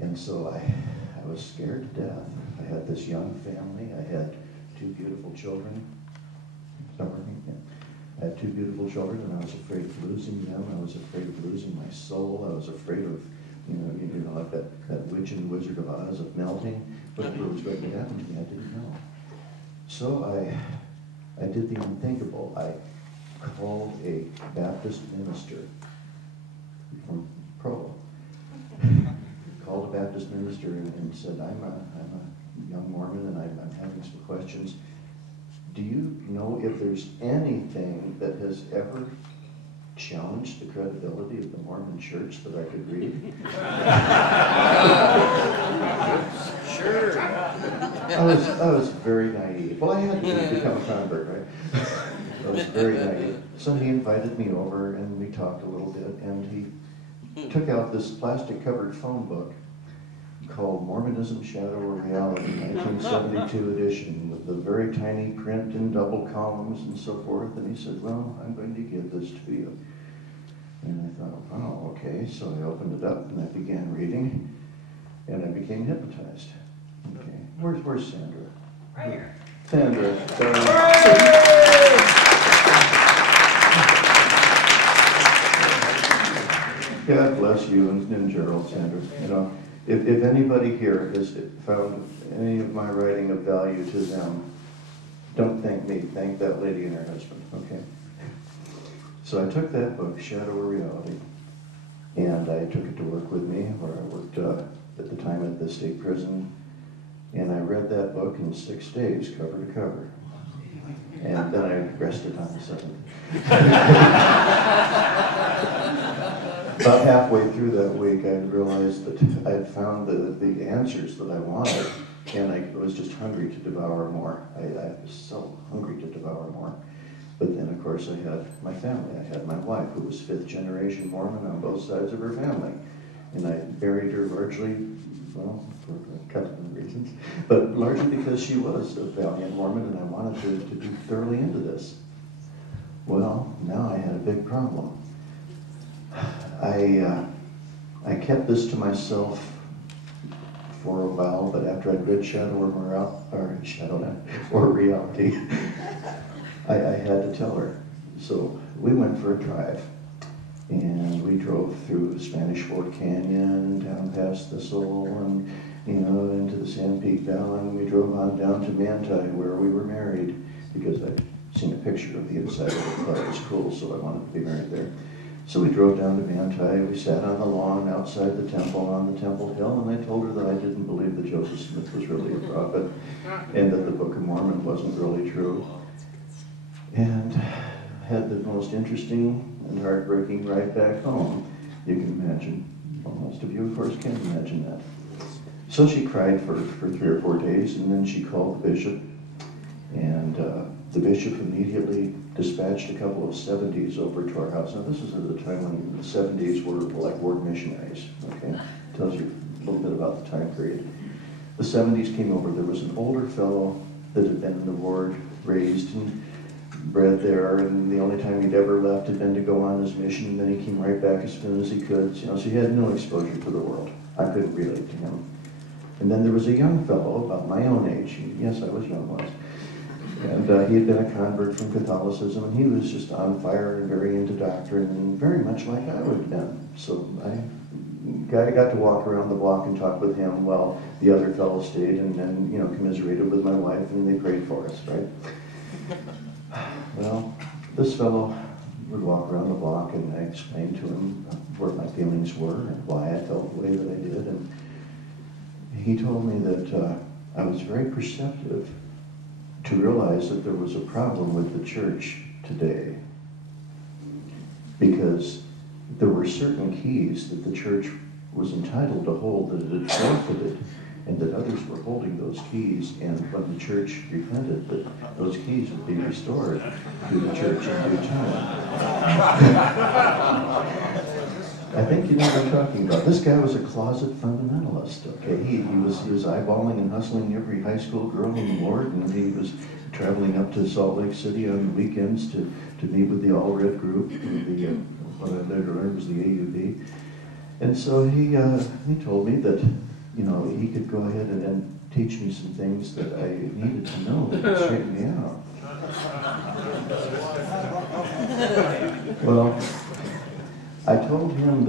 And so I was scared to death. I had this young family. I had two beautiful children. I had two beautiful children, and I was afraid of losing them. I was afraid of losing my soul. I was afraid of, like that witch and Wizard of Oz of melting. What was going to happen to me, I didn't know. So I did the unthinkable. I called a Baptist minister from Provo. Called a Baptist minister and said, I'm a young Mormon and I'm having some questions. Do you know if there's anything that has ever challenged the credibility of the Mormon Church that I could read? Sure. I was very naive. Well, I had to become a convert, right? I was very naive. So he invited me over and we talked a little bit, and he took out this plastic-covered phone book called Mormonism, Shadow or Reality, 1972 edition, with the very tiny print in double columns and so forth. And he said, well, I'm going to give this to you. And I thought, oh, okay. So I opened it up and I began reading, and I became hypnotized. Okay, where's Sandra? Right here. Sandra. God bless you and Gerald, Sandra. You know, if anybody here has found any of my writing of value to them, don't thank me. Thank that lady and her husband. Okay. So I took that book, Shadow or Reality, and I took it to work with me, where I worked at the time at the state prison, and I read that book in 6 days, cover to cover. And then I rested on the 7th. About halfway through that week, I realized that I had found the answers that I wanted, and I was just hungry to devour more. I was so hungry to devour more. But then, of course, I had my family. I had my wife, who was 5th generation Mormon on both sides of her family. And I buried her largely, well, for a couple of reasons, but largely because she was a valiant Mormon, and I wanted to be thoroughly into this. Well, now I had a big problem. I kept this to myself for a while, but after I'd read Shadow or Reality, I had to tell her. So we went for a drive, and we drove through Spanish Fort Canyon, down past Thistle, and into the Sand Peak Valley, and we drove on down to Manti, where we were married, because I'd seen a picture of the inside of it, thought it was cool, so I wanted to be married there. So we drove down to Manti, we sat on the lawn outside the temple on the Temple Hill, and I told her that I didn't believe that Joseph Smith was really a prophet, and that the Book of Mormon wasn't really true. And had the most interesting and heartbreaking ride back home. You can imagine. Well, most of you, of course, can imagine that. So she cried for 3 or 4 days, and then she called the bishop, and the bishop immediately dispatched a couple of 70s over to our house. Now, this is at the time when the 70s were like ward missionaries, okay? Tells you a little bit about the time period. The 70s came over. There was an older fellow that had been in the ward, raised and bred there, and the only time he'd ever left had been to go on his mission, and then he came right back as soon as he could. So he had no exposure to the world. I couldn't relate to him. And then there was a young fellow about my own age. Yes, I was young once. And he had been a convert from Catholicism, and he was just on fire and very into doctrine, and very much like I would have been. So I got to walk around the block and talk with him while the other fellow stayed and then, commiserated with my wife, and they prayed for us, right? Well, this fellow would walk around the block, and I explained to him where my feelings were and why I felt the way that I did, and he told me that I was very perceptive to realize that there was a problem with the church today, because there were certain keys that the church was entitled to hold that it had forfeited, and that others were holding those keys, and when the church repented, that those keys would be restored to the church in due time. I think you know what I'm talking about. This guy was a closet fundamentalist, okay? He was eyeballing and hustling every high school girl in the Lord, and he was traveling up to Salt Lake City on the weekends to meet with the All Red group, what I later learned was the AUB. And so he told me that, you know, he could go ahead and teach me some things that I needed to know to straighten me out. Well, I told him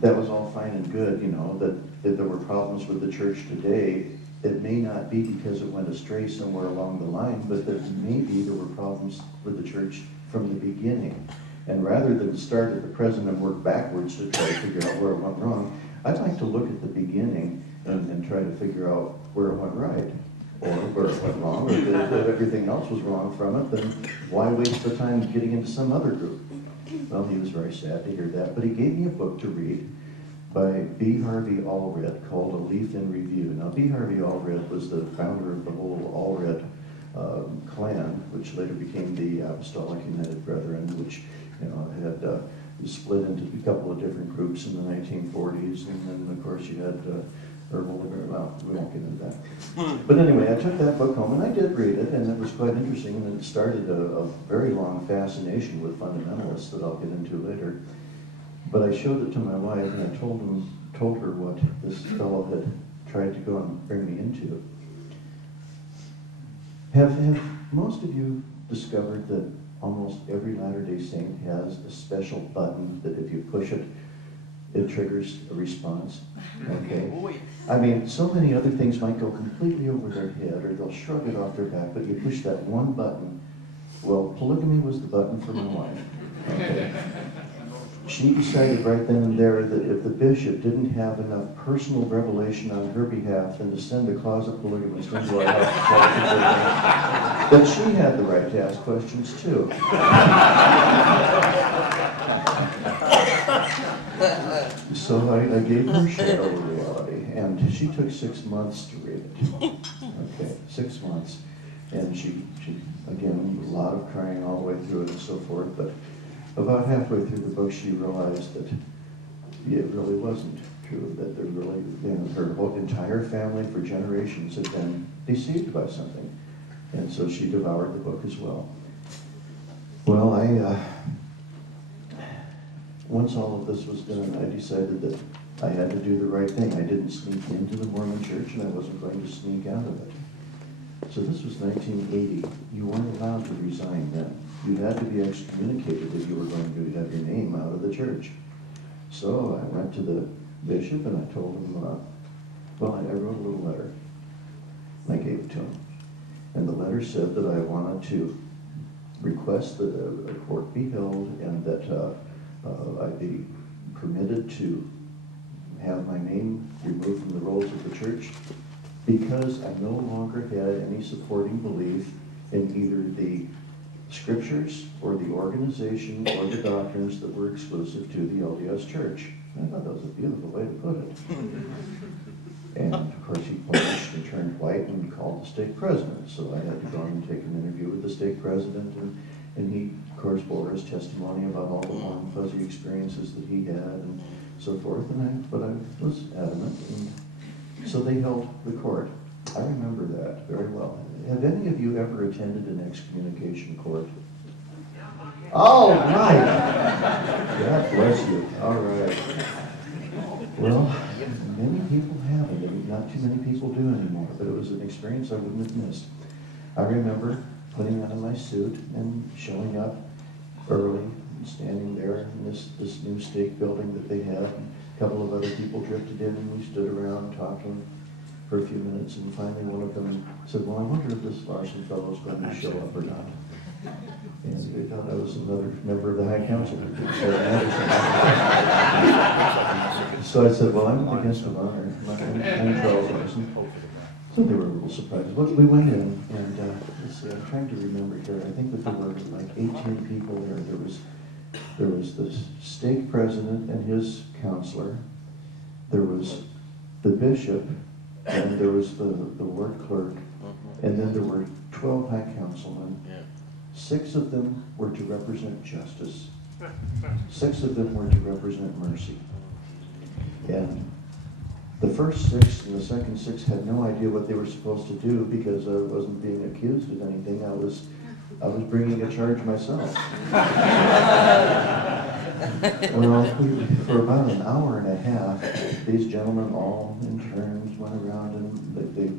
that was all fine and good, you know, that if there were problems with the church today, it may not be because it went astray somewhere along the line, but that maybe there were problems with the church from the beginning. And rather than start at the present and work backwards to try to figure out where it went wrong, I'd like to look at the beginning and try to figure out where it went right, or where it went wrong, or if everything else was wrong from it, then why waste the time getting into some other group? Well, he was very sad to hear that, but he gave me a book to read by B. Harvey Allred called A Leaf in Review. Now, B. Harvey Allred was the founder of the whole Allred clan, which later became the Apostolic United Brethren, which, you know, had split into a couple of different groups in the 1940s, and then, of course, you had herbal, well, we won't get into that. But anyway, I took that book home, and I did read it, and it was quite interesting, and it started a very long fascination with fundamentalists that I'll get into later. But I showed it to my wife, and I told her what this fellow had tried to go and bring me into. Have most of you discovered that almost every Latter-day Saint has a special button that if you push it, it triggers a response? Okay. I mean, so many other things might go completely over their head, or they'll shrug it off their back, but you push that one button. Well, polygamy was the button for my wife. Okay. She decided right then and there that if the bishop didn't have enough personal revelation on her behalf than to send a closet polygamist into our house, that she had the right to ask questions too. So I gave her Shadow Reality, and she took 6 months to read it. Okay, 6 months. And she again, a lot of crying all the way through it and so forth, but about halfway through the book, she realized that it really wasn't true, that there really, you know, her whole entire family for generations had been deceived by something. And so she devoured the book as well. Well, once all of this was done, I decided that I had to do the right thing. I didn't sneak into the Mormon church, and I wasn't going to sneak out of it. So this was 1980. You weren't allowed to resign then. You had to be excommunicated if you were going to have your name out of the church. So I went to the bishop and I told him, well, I wrote a little letter. I gave it to him. And the letter said that I wanted to request that a court be held and that I be permitted to have my name removed from the rolls of the church because I no longer had any supporting belief in either the scriptures or the organization or the doctrines that were exclusive to the LDS Church. And I thought that was a beautiful way to put it. And of course he blushed and turned white and called the stake president. So I had to go and take an interview with the stake president, and he of course bore his testimony about all the warm fuzzy experiences that he had and so forth. But I was adamant, and so they held the court. I remember that very well. Have any of you ever attended an excommunication court? All right. God bless you. All right. Well, many people haven't, and not too many people do anymore, but it was an experience I wouldn't have missed. I remember putting on my suit and showing up early and standing there in this new stake building that they had. A couple of other people drifted in, and we stood around talking for a few minutes, and finally one of them said, well, I wonder if this Larson fellow is going to show up or not. And they thought I was another member of the High Council. So I said, well, I'm the guest of honor. I'm Charles Larson. So they were a little surprised. But we went in, and let's see, I'm trying to remember here. I think that there were like 18 people there. There was the stake president and his counselor. There was the bishop, and there was the ward clerk, and then there were 12 high councilmen. 6 of them were to represent justice. 6 of them were to represent mercy. And the first 6 and the second 6 had no idea what they were supposed to do because I wasn't being accused of anything. I was bringing a charge myself. Well, for about an hour and a half, these gentlemen all in turns went around and they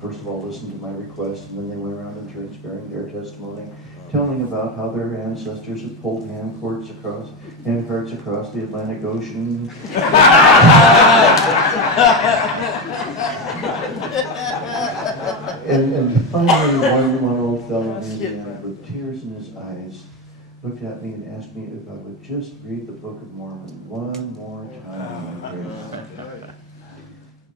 first of all listened to my request, and then they went around in turns bearing their testimony, telling about how their ancestors had pulled handcarts across the Atlantic Ocean. And finally, one old fellow in Indiana, with tears in his eyes, looked at me and asked me if I would just read the Book of Mormon one more time.